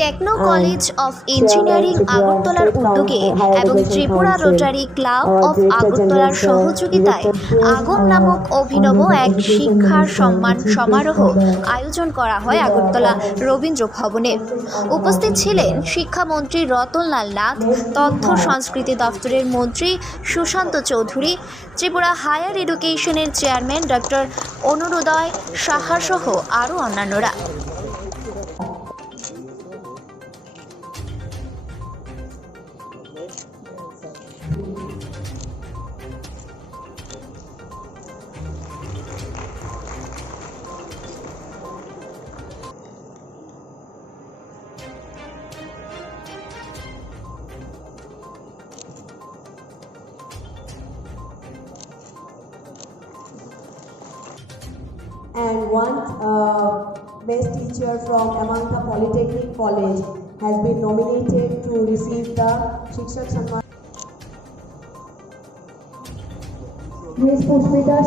Techno college of engineering আগরতলার উদ্যোগে এবং ত্রিপুরা রোটারি ক্লাব অফ আগরতলার সহযোগিতায় আগম নামক অভিনব এক শিক্ষার সম্মান সমারোহ আয়োজন করা হয় আগরতলা রবীন্দ্র ভবনে। উপস্থিত ছিলেন শিক্ষামন্ত্রী রতনলাল নাথ, তথ্য সংস্কৃতি দপ্তরের মন্ত্রী সুশান্ত চৌধুরী, ত্রিপুরা হায়ার এডুকেশনের চেয়ারম্যান ডক্টর অনুরোদয় সাহা সহ আরও অন্যান্যরা। And one best teacher from Amanta Polytechnic College has been nominated to receive the Shikshak Samman. Miss Pushpita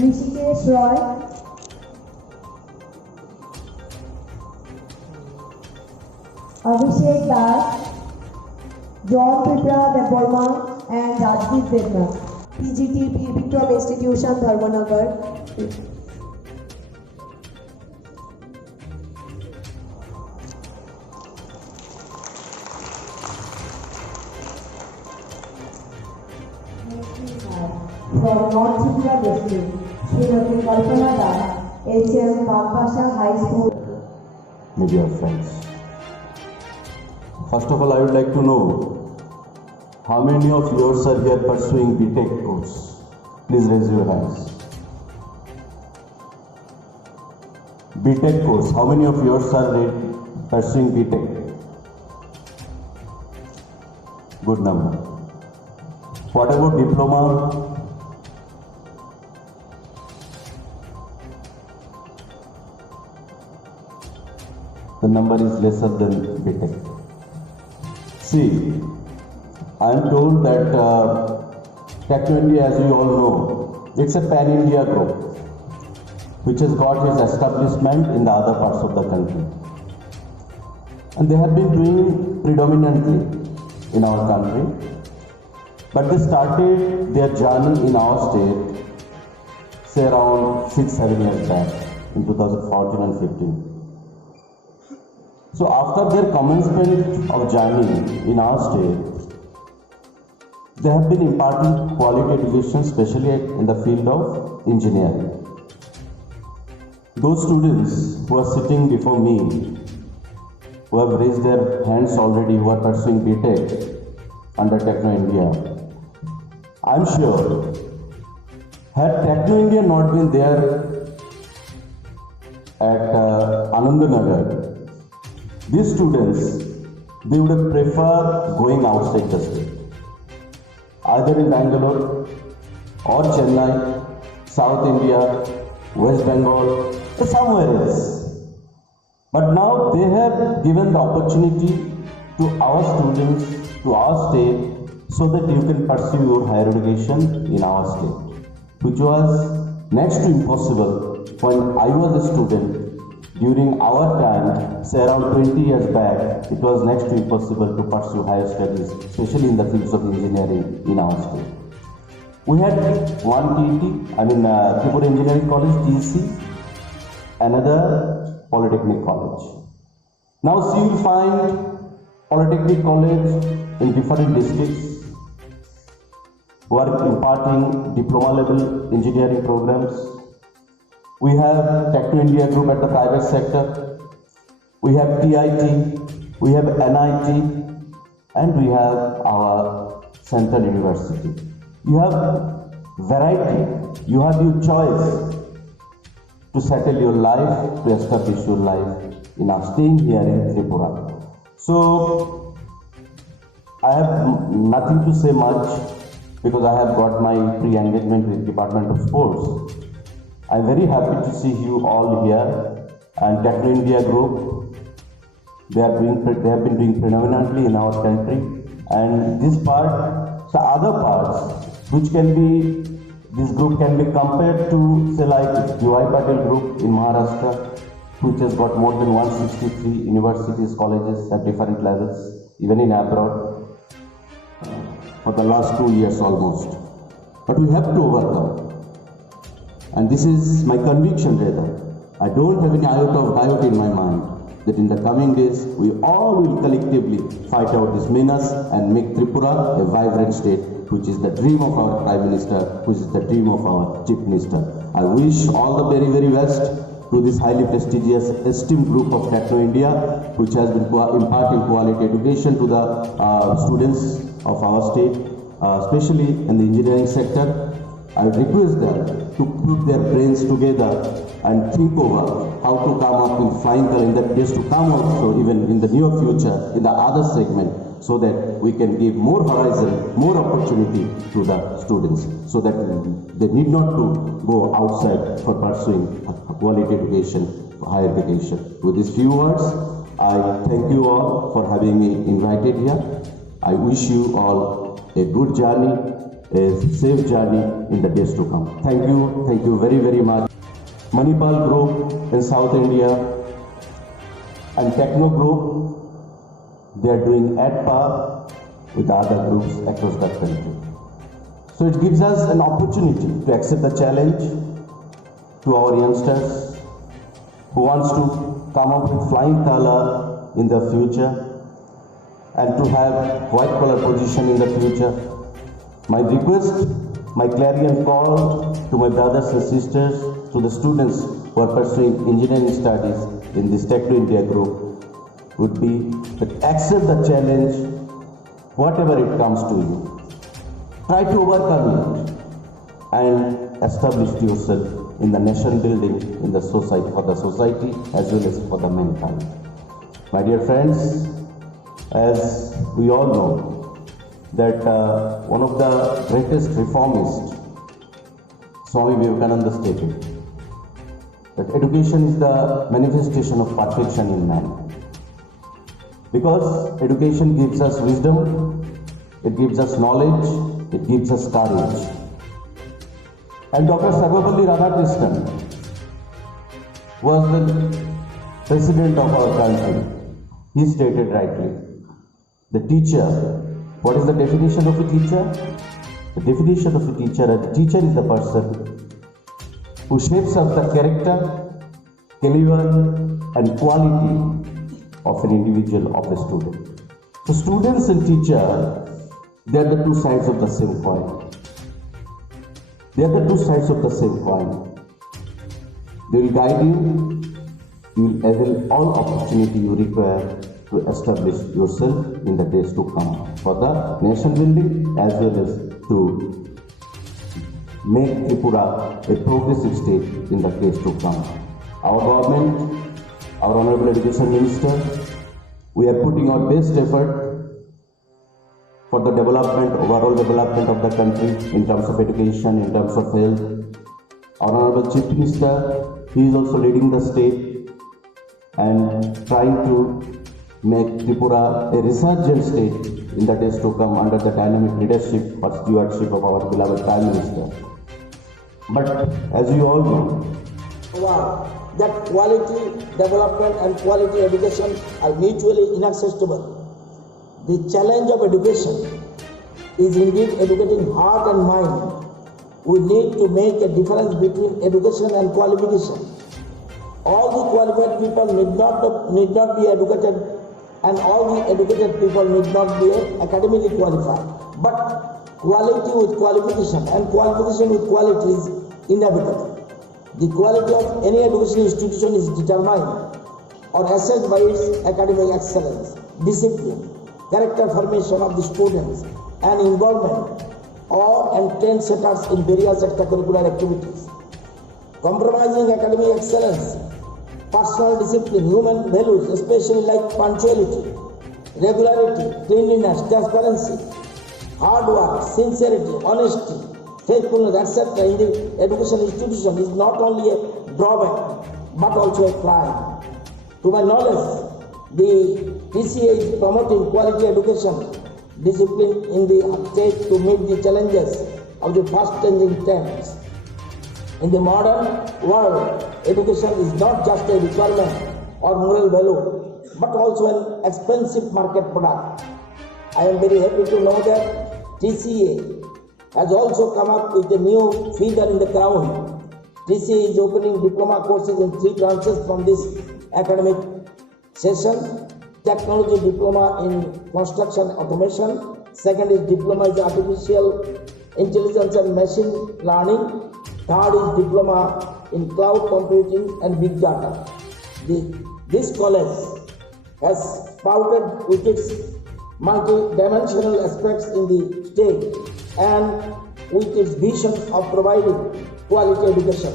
Rishikesh Roy, Abhishek Das, John Pipra Deborma and Rajdeep Vedna. PGTP Vikram Institution Dharmanagar. From North Tripura district, Srimati Kalpana Das, HM Bagpasha High School. Media friends. First of all, I would like to know how many of yours are here pursuing BTech course? Please raise your hands. BTech course, how many of yours are pursuing BTech? Good number. What about diploma? The number is lesser than BTech. See, I am told that Techno India, as you all know, it's a pan-India group which has got its establishment in the other parts of the country. And they have been doing predominantly in our country. But they started their journey in our state, say around 6-7 years back, in 2014 and 15. So after their commencement of journey in our state, they have been imparting quality education, especially in the field of engineering. Those students who are sitting before me, who have raised their hands already, who are pursuing BTech under Techno India, I am sure, had Techno India not been there at Anandanagar, these students, they would have preferred going outside the state, either in Bangalore or Chennai, South India, West Bengal, or somewhere else. But now they have given the opportunity to our students, to our state, so that you can pursue your higher education in our state, which was next to impossible when I was a student. During our time, say around 20 years back, it was next to impossible to pursue higher studies, especially in the fields of engineering in our state. We had one TET, Tripura Engineering College, TEC, another Polytechnic College. Now you will find Polytechnic College in different districts who are imparting diploma level engineering programs. We have Techno India Group at the private sector, we have TIT, we have NIT, and we have our Central University. You have variety, you have your choice to settle your life, to establish your life in our staying here in Tripura. So, I have nothing to say much because I have got my pre-engagement with Department of Sports. I am very happy to see you all here, and Techno India Group, they have been doing predominantly in our country, and this part the other parts which can be, this group can be compared to, say, like UI Patel group in Maharashtra, which has got more than 163 universities, colleges at different levels, even in abroad, for the last 2 years almost. But we have to overcome. And this is my conviction rather. I don't have any iota of doubt in my mind that in the coming days, we all will collectively fight out this menace and make Tripura a vibrant state, which is the dream of our Prime Minister, which is the dream of our Chief Minister. I wish all the very, very best to this highly prestigious esteemed group of Techno India, which has been imparting quality education to the students of our state, especially in the engineering sector. I request them to put their brains together and think over how to come up in flying color in the days to come also, even in the near future, in the other segment, so that we can give more horizon, more opportunity to the students, so that they need not to go outside for pursuing quality education, higher education. With these few words, I thank you all for having me invited here. I wish you all a good journey, a safe journey in the days to come. Thank you very, very much. Manipal Group in South India and Techno Group, they are doing at par with other groups across the country. So it gives us an opportunity to accept the challenge to our youngsters who wants to come up with flying color in the future and to have white collar position in the future. My request, my clarion call to my brothers and sisters, to the students who are pursuing engineering studies in this Techno India group would be that accept the challenge, whatever it comes to you. Try to overcome it and establish yourself in the nation building, in the society, for the society as well as for the mankind. My dear friends, as we all know, that one of the greatest reformists, Swami Vivekananda, stated that education is the manifestation of perfection in man. Because education gives us wisdom, it gives us knowledge, it gives us courage. And Dr. Sarvapalli Radhakrishnan was the president of our country. He stated rightly, the teacher, what is the definition of a teacher? The definition of a teacher is the person who shapes up the character, caliber and quality of an individual, of a student. So students and teacher, they are the two sides of the same coin. They are the two sides of the same coin. They will guide you, you will avail all opportunity you require to establish yourself in the days to come for the nation building as well as to make Tripura a progressive state in the days to come. Our government, our Honorable Education Minister, we are putting our best effort for the development, overall development of the country in terms of education, in terms of health. Our Honorable Chief Minister, he is also leading the state and trying to make Tripura a resurgent state in the days to come under the dynamic leadership or stewardship of our beloved Prime Minister. But as you all know, that quality development and quality education are mutually inaccessible. The challenge of education is indeed educating heart and mind. We need to make a difference between education and qualification. All the qualified people need not be educated, and all the educated people need not be academically qualified. But quality with qualification and qualification with quality is inevitable. The quality of any education institution is determined or assessed by its academic excellence, discipline, character formation of the students, and involvement and trendsetters in various extracurricular activities. Compromising academic excellence, personal discipline, human values, especially like punctuality, regularity, cleanliness, transparency, hard work, sincerity, honesty, faithfulness, etc. in the education institution is not only a drawback but also a crime. To my knowledge, the TCA is promoting quality education discipline in the state to meet the challenges of the fast-changing times. In the modern world, education is not just a requirement or moral value, but also an expensive market product. I am very happy to know that TCA has also come up with a new feather in the crown. TCA is opening diploma courses in 3 branches from this academic session. Technology diploma in construction automation. Second is diploma in artificial intelligence and machine learning. Third is diploma in cloud computing and big data. This college has sprouted with its multi-dimensional aspects in the state and with its vision of providing quality education.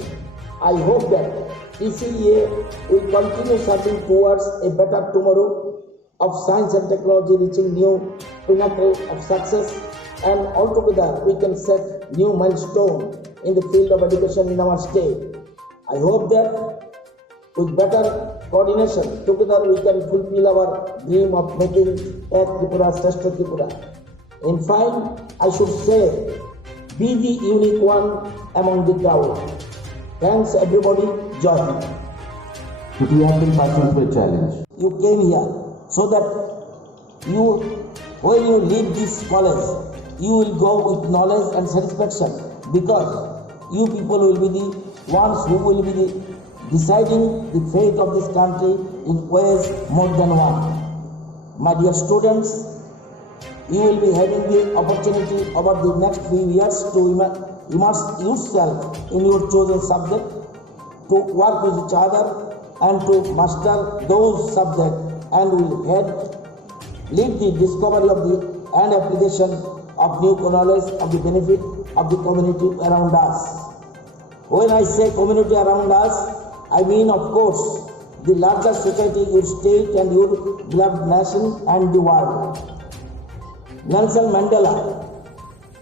I hope that TCEA will continue serving towards a better tomorrow of science and technology, reaching new pinnacle of success, and altogether we can set new milestone in the field of education in our state. I hope that with better coordination, together we can fulfill our dream of making Ek Tripura Shrestha Tripura. In fine, I should say, be the unique one among the crowd. Thanks everybody, Jai Hind. But you have been passing through a challenge. You came here so that when you leave this college, you will go with knowledge and satisfaction, because you people will be the ones who will be deciding the fate of this country in ways more than one. My dear students, you will be having the opportunity over the next few years to immerse yourself in your chosen subject, to work with each other and to master those subjects, and will lead the discovery of and application of new knowledge of the benefit of the community around us. When I say community around us, I mean, of course, the larger society, your state and your beloved nation and the world. Nelson Mandela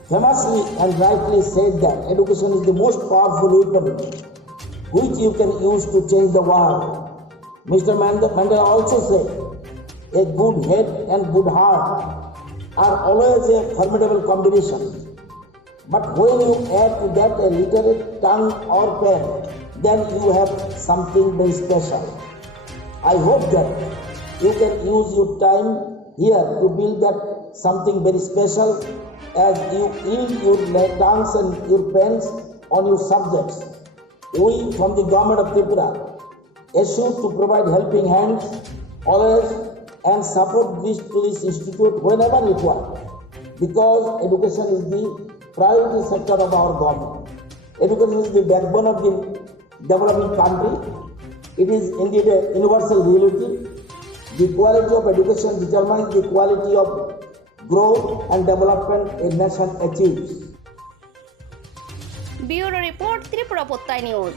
famously and rightly said that education is the most powerful weapon which you can use to change the world. Mr. Mandela also said, a good head and good heart are always a formidable combination. But when you add to that a literate tongue or pen, then you have something very special. I hope that you can use your time here to build that something very special as you yield your tongues and your pens on your subjects. We from the government of Tripura assure to provide helping hands always and support this institute whenever required, because education is the priority sector of our government. Education is the backbone of the developing country. It is indeed a universal reality. The quality of education determines the quality of growth and development a nation achieves. Bureau Report, Tripura Pottai News.